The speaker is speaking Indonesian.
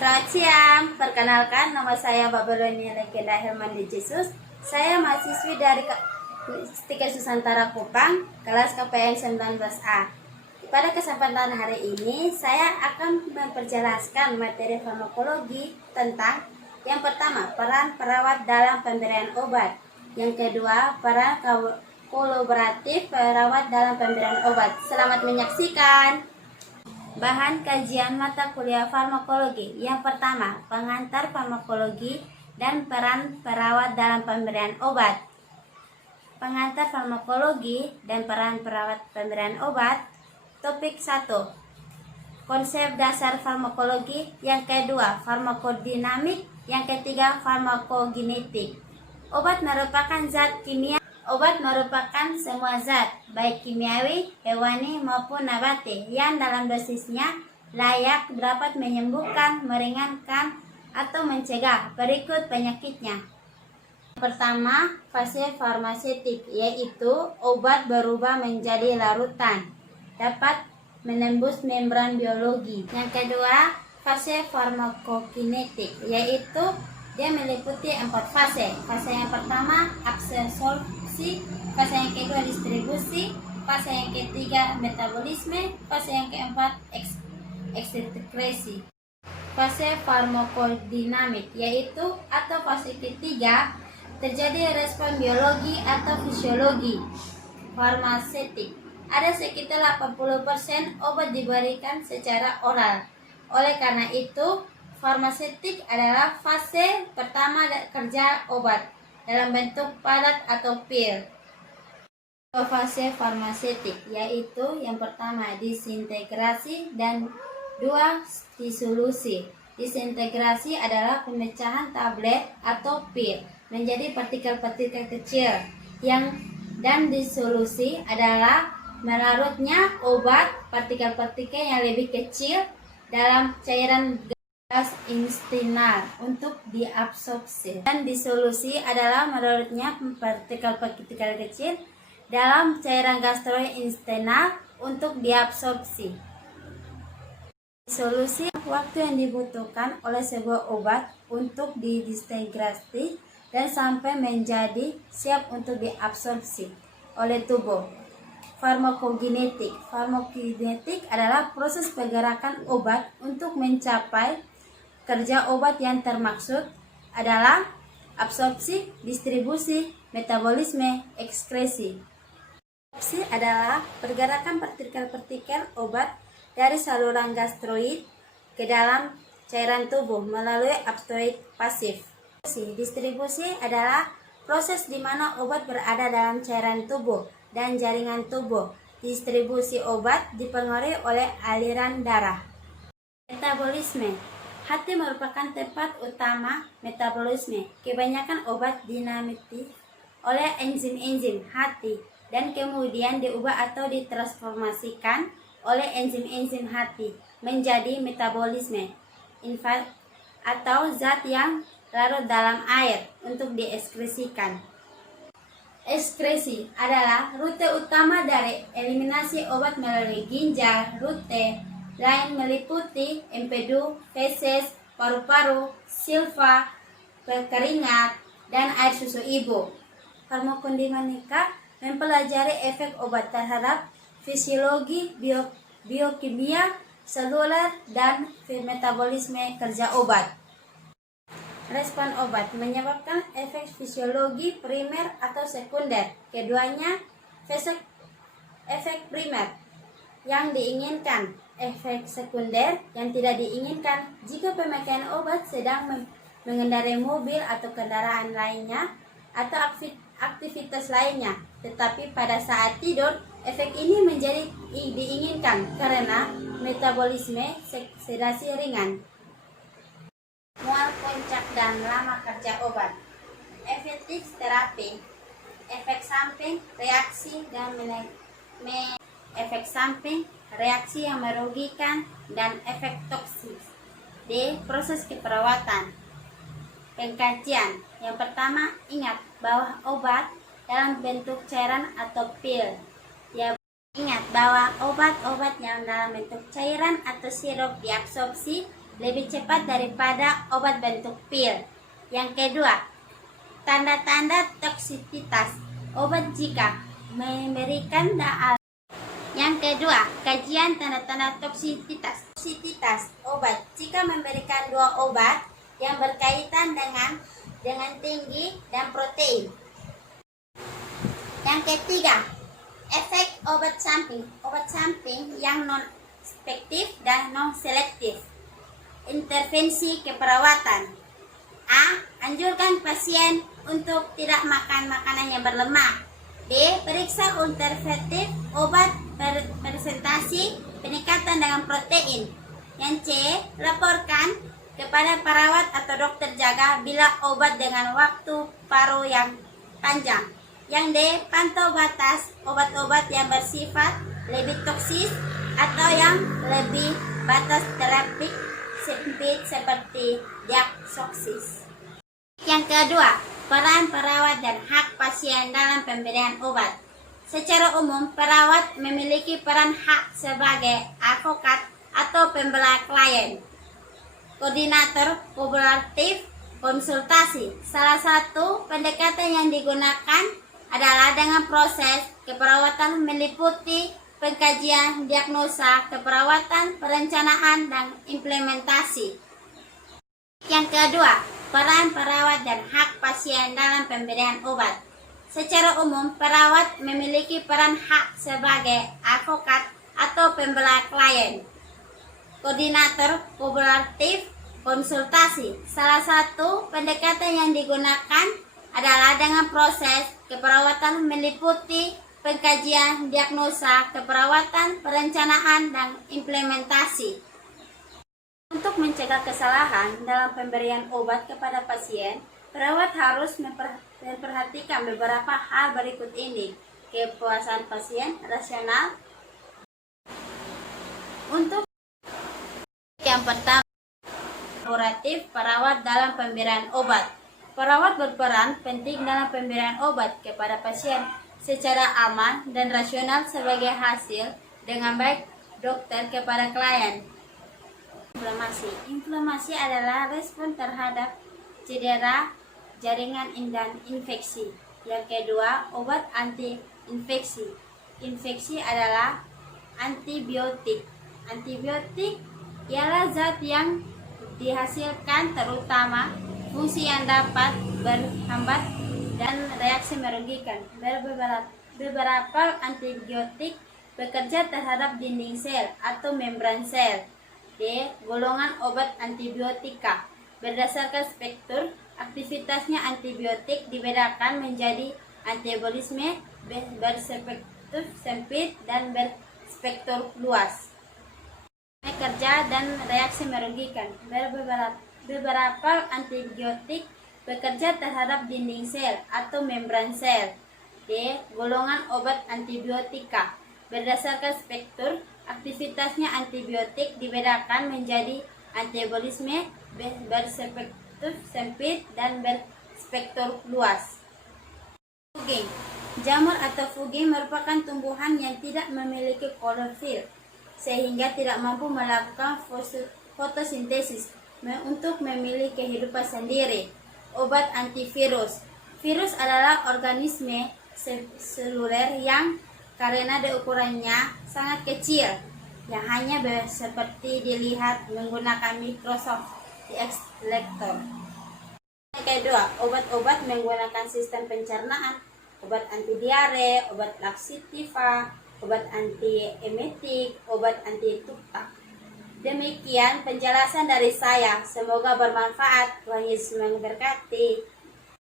Selamat siang, perkenalkan nama saya Babelonia Legenda Herman de Jesus. Saya mahasiswi dari Stika Susantara Kupang, kelas KPN 19A. Pada kesempatan hari ini, saya akan memperjelaskan materi farmakologi tentang yang pertama, peran perawat dalam pemberian obat. Yang kedua, peran kolaboratif perawat dalam pemberian obat. Selamat menyaksikan. Bahan kajian mata kuliah farmakologi. Yang pertama, pengantar farmakologi dan peran perawat dalam pemberian obat. Pengantar farmakologi dan peran perawat pemberian obat. Topik 1. Konsep dasar farmakologi. Yang kedua, farmakodinamik. Yang ketiga, farmakogenetik. Obat merupakan zat kimia. Obat merupakan semua zat, baik kimiawi, hewani maupun nabati, yang dalam dosisnya layak dapat menyembuhkan, meringankan, atau mencegah berikut penyakitnya. Pertama, fase farmaseutik, yaitu obat berubah menjadi larutan, dapat menembus membran biologi. Yang kedua, fase farmakokinetik, yaitu dia meliputi 4 fase. Fase yang pertama, absorpsi, fase yang kedua distribusi, fase yang ketiga metabolisme, fase yang keempat eksekresi. Fase farmakodinamik, yaitu atau fase ketiga terjadi respon biologi atau fisiologi farmaseutik. Ada sekitar 80% obat diberikan secara oral. Oleh karena itu, farmaseutik adalah fase pertama kerja obat dalam bentuk padat atau pil. Fase farmaseutik, yaitu yang pertama disintegrasi dan 2 disolusi. Disintegrasi adalah pemecahan tablet atau pil menjadi partikel-partikel kecil, dan disolusi adalah melarutnya obat partikel-partikel yang lebih kecil dalam cairan gas intestinal untuk diabsorpsi. Dan disolusi adalah melarutnya partikel-partikel kecil dalam cairan gastrointestinal untuk diabsorpsi. Disolusi waktu yang dibutuhkan oleh sebuah obat untuk didisintegrasi dan sampai menjadi siap untuk diabsorpsi oleh tubuh. Farmakogenetik. Farmakogenetik adalah proses pergerakan obat untuk mencapai kerja obat yang termaksud adalah absorpsi, distribusi, metabolisme, ekskresi. Absorpsi adalah pergerakan partikel-partikel obat dari saluran gastroid ke dalam cairan tubuh melalui absorpsi pasif. Distribusi adalah proses di mana obat berada dalam cairan tubuh dan jaringan tubuh. Distribusi obat dipengaruhi oleh aliran darah. Metabolisme. Hati merupakan tempat utama metabolisme. Kebanyakan obat dinamiti oleh enzim-enzim hati dan kemudian diubah atau ditransformasikan oleh enzim-enzim hati menjadi metabolisme atau zat yang larut dalam air untuk diekskresikan. Ekskresi adalah rute utama dari eliminasi obat melalui ginjal. Rute lain meliputi empedu, feses, paru-paru, silva, keringat, dan air susu ibu. Farmakodinamika mempelajari efek obat terhadap fisiologi, biokimia, seluler, dan metabolisme kerja obat. Respon obat menyebabkan efek fisiologi primer atau sekunder. Keduanya efek primer yang diinginkan, efek sekunder yang tidak diinginkan jika pemakaian obat sedang mengendarai mobil atau kendaraan lainnya atau aktivitas lainnya. Tetapi pada saat tidur, efek ini menjadi diinginkan karena metabolisme sedasi ringan. Mual, puncak, dan lama kerja obat. Efektif terapi, efek samping, reaksi, dan efek samping, reaksi yang merugikan, dan efek toksis. D. Proses keperawatan. Pengkajian. Yang pertama, ingat bahwa obat dalam bentuk cairan atau pil. Ingat bahwa obat-obat yang dalam bentuk cairan atau sirup diabsorpsi lebih cepat daripada obat bentuk pil. Yang kedua, tanda-tanda toksisitas obat jika memberikan Yang kedua, kajian tanda-tanda toksisitas obat jika memberikan dua obat yang berkaitan dengan tinggi dan protein. Yang ketiga, efek obat samping yang non-spektif dan non-selektif. Intervensi keperawatan. A. Anjurkan pasien untuk tidak makan makanan yang berlemak. B. Periksa interventif obat presentasi peningkatan dengan protein. Yang C. Laporkan kepada perawat atau dokter jaga bila obat dengan waktu paruh yang panjang. Yang D. Pantau batas obat-obat yang bersifat lebih toksis atau yang lebih batas terapik sempit seperti diagnosis. Yang kedua, peran perawat dan hak pasien dalam pemberian obat. Secara umum, perawat memiliki peran hak sebagai advokat atau pembela klien. Koordinator kolaboratif konsultasi. Salah satu pendekatan yang digunakan adalah dengan proses keperawatan meliputi pengkajian, diagnosa, keperawatan, perencanaan, dan implementasi. Yang kedua, peran perawat dan hak pasien dalam pemberian obat. Secara umum, perawat memiliki peran hak sebagai advokat atau pembela klien. Koordinator kolaboratif konsultasi. Salah satu pendekatan yang digunakan adalah dengan proses keperawatan meliputi pengkajian, diagnosa, keperawatan, perencanaan, dan implementasi. Untuk mencegah kesalahan dalam pemberian obat kepada pasien, perawat harus memperhatikan beberapa hal berikut ini. Kepuasan pasien rasional. Untuk yang pertama, kolaboratif perawat dalam pemberian obat. Perawat berperan penting dalam pemberian obat kepada pasien secara aman dan rasional sebagai hasil dengan baik dokter kepada klien. Inflamasi adalah respon terhadap cedera jaringan dan infeksi. Yang kedua, obat anti-infeksi. Infeksi adalah antibiotik. Antibiotik ialah zat yang dihasilkan terutama fungsi yang dapat berhambat dan reaksi merugikan. Beberapa antibiotik bekerja terhadap dinding sel atau membran sel. D. Golongan obat antibiotika. Berdasarkan spektrum aktivitasnya, antibiotik dibedakan menjadi antagonisme, berspektrum sempit, dan berspektrum luas. Kerja dan reaksi merugikan. Beberapa antibiotik bekerja terhadap dinding sel atau membran sel. D. Golongan obat antibiotika. Berdasarkan spektrum aktivitasnya, antibiotik dibedakan menjadi antagonisme, berspektrum sempit, dan berspektrum luas. Fuging. Jamur atau fuging merupakan tumbuhan yang tidak memiliki klorofil, sehingga tidak mampu melakukan fotosintesis untuk memiliki kehidupan sendiri. Obat antivirus. Virus adalah organisme seluler yang karena ukurannya sangat kecil, yang hanya seperti dilihat menggunakan Microsoft Illustrator. Yang kedua, obat-obat menggunakan sistem pencernaan. Obat anti diare, obat laksitiva, obat antiemetik, obat anti tuktak. Demikian penjelasan dari saya. Semoga bermanfaat. Tuhan Yesus memberkati.